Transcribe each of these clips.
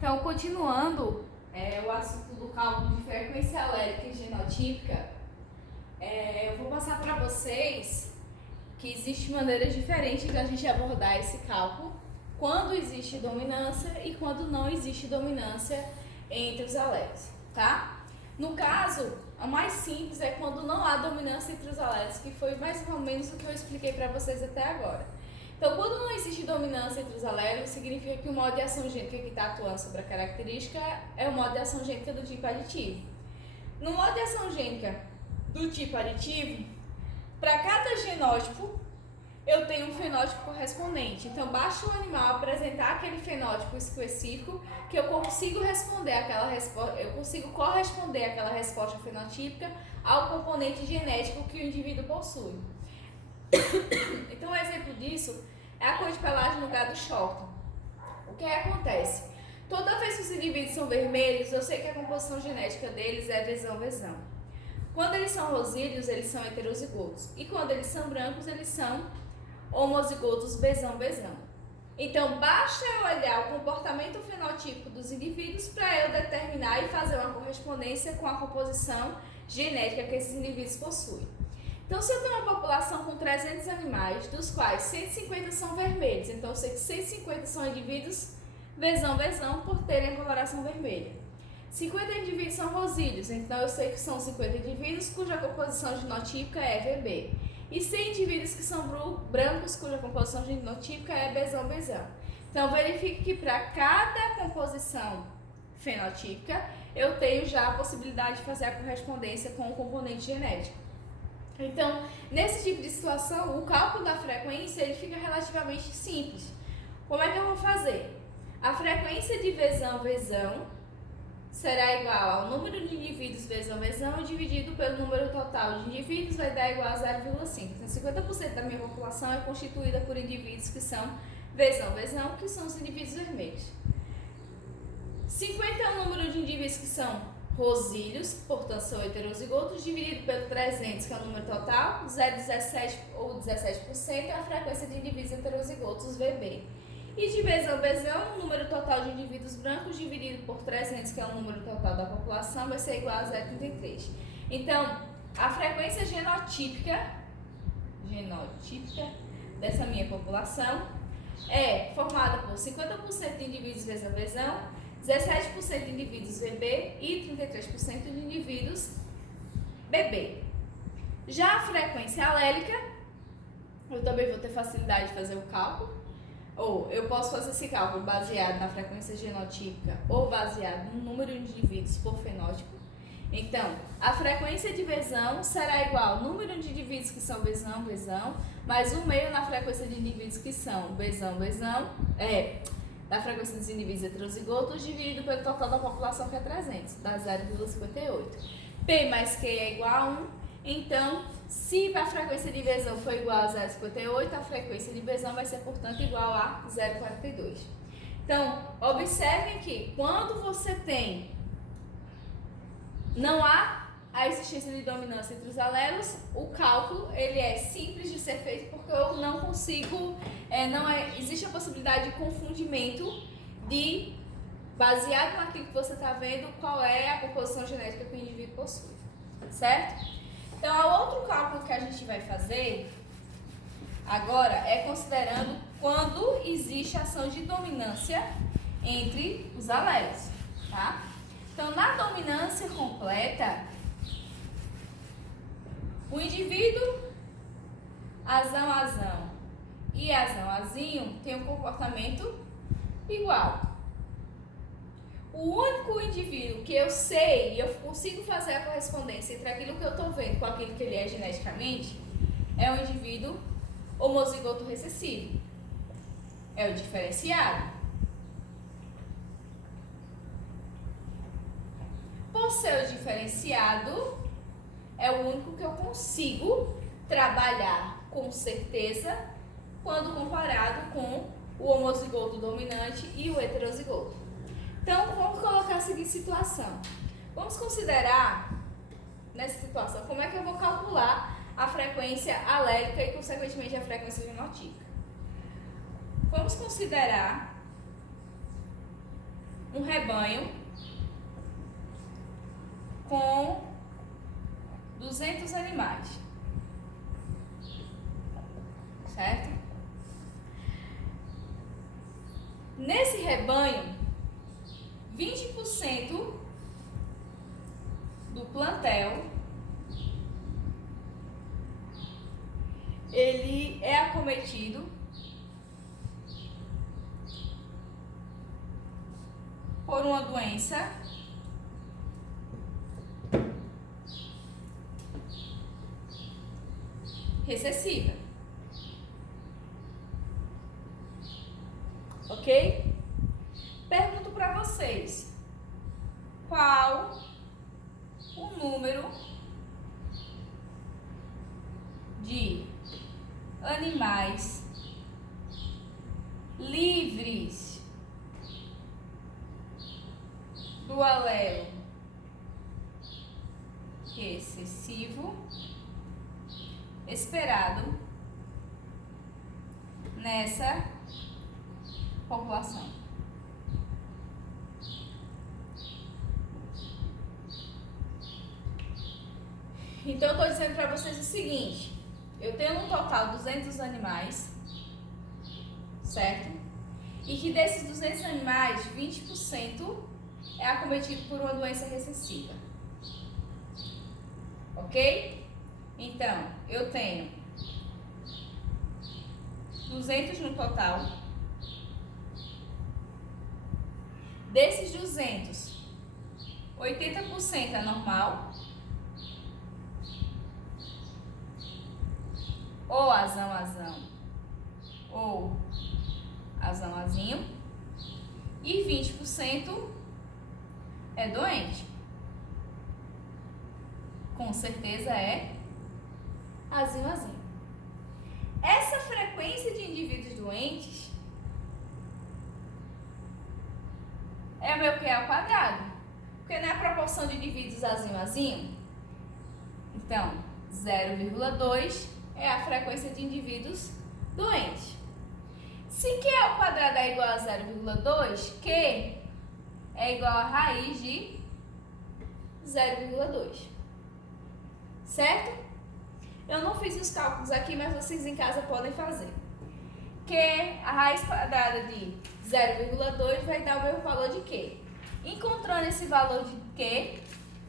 Então, continuando o assunto do cálculo de frequência alélica e genotípica, eu vou passar para vocês que existem maneiras diferentes de a gente abordar esse cálculo, quando existe dominância e quando não existe dominância entre os alélos, tá? No caso, a mais simples é quando não há dominância entre os alélos, que foi mais ou menos o que eu expliquei para vocês até agora. Então, quando não existe dominância entre os alélos, significa que o modo de ação gênica que está atuando sobre a característica é o modo de ação gênica do tipo aditivo. No modo de ação gênica do tipo aditivo, para cada genótipo, eu tenho um fenótipo correspondente. Então, basta o animal apresentar aquele fenótipo específico que eu consigo responder aquela resposta, eu consigo corresponder àquela resposta fenotípica ao componente genético que o indivíduo possui. Então, um exemplo disso é a cor de pelagem no gado Shorton. O que acontece? Toda vez que os indivíduos são vermelhos, eu sei que a composição genética deles é vezão-vezão. Quando eles são rosídeos, eles são heterozigotos. E quando eles são brancos, eles são homozigotos vezão-vezão. Então, basta eu olhar o comportamento fenotípico dos indivíduos para eu determinar e fazer uma correspondência com a composição genética que esses indivíduos possuem. Então, se eu tenho uma população com 300 animais, dos quais 150 são vermelhos, então eu sei que 150 são indivíduos vezão-vezão por terem a coloração vermelha. 50 indivíduos são rosídeos, então eu sei que são 50 indivíduos cuja composição genotípica é VB. E 100 indivíduos que são brancos, cuja composição genotípica é vezão-vezão. Então, verifique que para cada composição fenotípica, eu tenho já a possibilidade de fazer a correspondência com o componente genético. Então, nesse tipo de situação, o cálculo da frequência ele fica relativamente simples. Como é que eu vou fazer? A frequência de vezão-vezão será igual ao número de indivíduos vezão-vezão dividido pelo número total de indivíduos, vai dar igual a 0,5. Então, 50% da minha população é constituída por indivíduos que são vezão-vezão, que são os indivíduos vermelhos. 50 é o número de indivíduos que são rosídeos, portanto são heterozigotos, dividido pelo 300, que é o número total, 0,17 ou 17% é a frequência de indivíduos heterozigotos, VB. E de vezão-vezão, o número total de indivíduos brancos dividido por 300, que é o número total da população, vai ser igual a 0,33. Então, a frequência genotípica dessa minha população é formada por 50% de indivíduos vezão-vezão, 17% de indivíduos VB e 33% de indivíduos BB. Já a frequência alélica, eu também vou ter facilidade de fazer o cálculo, ou eu posso fazer esse cálculo baseado na frequência genotípica ou baseado no número de indivíduos por fenótipo. Então, a frequência de vezão será igual ao número de indivíduos que são vezão-vezão, mais 1/2 na frequência de indivíduos que são vezão-vezão, da frequência dos indivíduos heterozigotos, dividido pelo total da população, que é 300, dá 0,58. P mais Q é igual a 1, então, se a frequência de vezão for igual a 0,58, a frequência de vezão vai ser, portanto, igual a 0,42. Então, observem que quando você não há a existência de dominância entre os alelos, o cálculo ele é simples de ser feito porque eu não consigo, existe a possibilidade de confundimento baseado naquilo que você está vendo, qual é a composição genética que o indivíduo possui, certo? Então, o outro cálculo que a gente vai fazer agora é considerando quando existe ação de dominância entre os alelos, tá? Então, na dominância completa, o indivíduo azão-azão e azão-azinho tem um comportamento igual. O único indivíduo que eu sei e eu consigo fazer a correspondência entre aquilo que eu estou vendo com aquilo que ele é geneticamente é o indivíduo homozigoto recessivo. É o diferenciado. Por ser o diferenciado, é o único que eu consigo trabalhar com certeza quando comparado com o homozigoto dominante e o heterozigoto. Então, vamos colocar a seguinte situação. Vamos considerar, nessa situação, como é que eu vou calcular a frequência alélica e, consequentemente, a frequência genotípica. Vamos considerar um rebanho com 200 animais, certo? Nesse rebanho, 20% do plantel ele é acometido por uma doença recessiva, ok? Pergunto para vocês, qual o número de animais livres do alelo recessivo esperado nessa população? Então, eu estou dizendo para vocês o seguinte, eu tenho no total 200 animais, certo? E que desses 200 animais, 20% é acometido por uma doença recessiva. Ok? Então, eu tenho 200 no total. Desses 200, 80% é normal, ou azão, ou azão, e 20% é doente. Com certeza é azão. Essa frequência de indivíduos doentes é o meu Q ao quadrado, porque não é a proporção de indivíduos azão. Então, 0,2 é a frequência de indivíduos doentes. Se Q ao quadrado é igual a 0,2, Q é igual a raiz de 0,2. Certo? Eu não fiz os cálculos aqui, mas vocês em casa podem fazer. Q, a raiz quadrada de 0,2 vai dar o meu valor de Q. Encontrando esse valor de Q,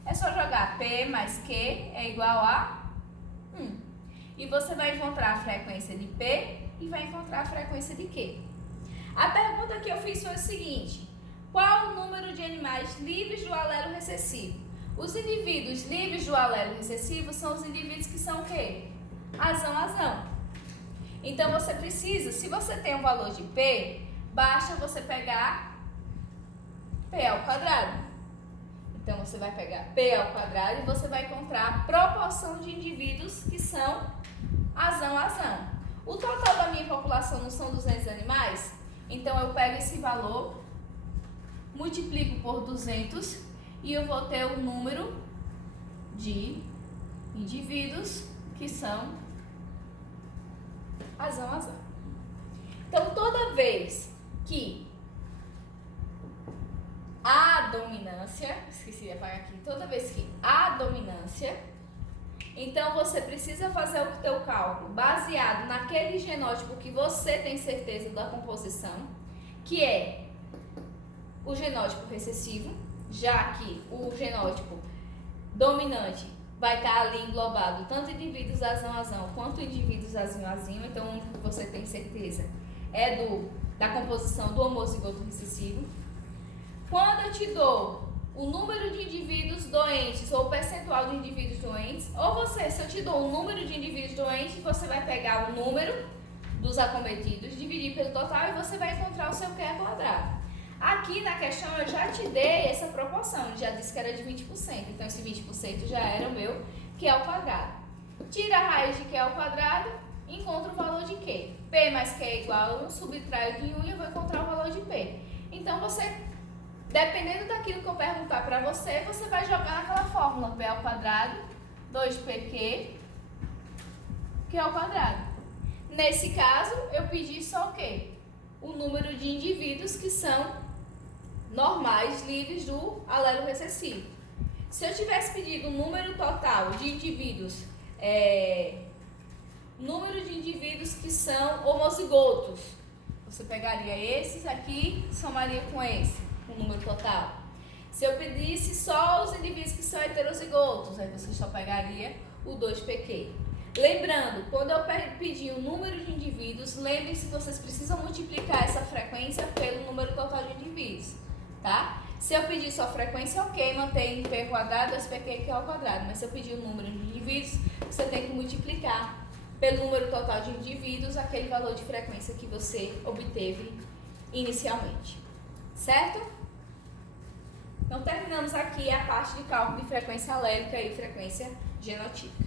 é só jogar P mais Q é igual a 1. E você vai encontrar a frequência de P e vai encontrar a frequência de Q. A pergunta que eu fiz foi o seguinte: qual o número de animais livres do alelo recessivo? Os indivíduos livres do alelo recessivo são os indivíduos que são o quê? Azão. Então, você precisa, se você tem um valor de P, basta você pegar P ao quadrado. Então, você vai pegar P ao quadrado e você vai encontrar a proporção de indivíduos que são azão. O total da minha população não são 200 animais? Então, eu pego esse valor, multiplico por 200 e eu vou ter o número de indivíduos que são azão. Então, toda vez que há dominância, esqueci de apagar aqui, toda vez que há dominância, então você precisa fazer o teu cálculo baseado naquele genótipo que você tem certeza da composição, que é o genótipo recessivo, já que o genótipo dominante vai estar ali englobado tanto indivíduos azão quanto indivíduos azão, então o único que você tem certeza é da composição do homozigoto recessivo. Quando eu te dou o número de indivíduos doentes ou o percentual de indivíduos doentes, ou se eu te dou o número de indivíduos doentes, você vai pegar o número dos acometidos, dividir pelo total e você vai encontrar o seu Q ao quadrado. Aqui na questão eu já te dei essa proporção, já disse que era de 20%, então esse 20% já era o meu Q ao quadrado. Tira a raiz de Q ao quadrado, encontra o valor de Q. P mais Q é igual a 1, subtraio de 1 e eu vou encontrar o valor de P. Então você, dependendo daquilo que eu perguntar para você, você vai jogar naquela fórmula P ao quadrado, 2PQ, Q ao quadrado. Nesse caso, eu pedi só o quê? O número de indivíduos que são normais livres do alelo recessivo. Se eu tivesse pedido o número total de indivíduos, número de indivíduos que são homozigotos, você pegaria esses aqui e somaria com esse, o número total. Se eu pedisse só os indivíduos que são heterozigotos, aí você só pegaria o 2pq. Lembrando, quando eu pedir o número de indivíduos, lembrem-se que vocês precisam multiplicar essa frequência pelo número total de indivíduos, tá? Se eu pedir só frequência, ok, mantém p quadrado, 2pq que é ao quadrado. Mas se eu pedir o número de indivíduos, você tem que multiplicar pelo número total de indivíduos aquele valor de frequência que você obteve inicialmente, certo? Então, terminamos aqui a parte de cálculo de frequência alélica e frequência genotípica.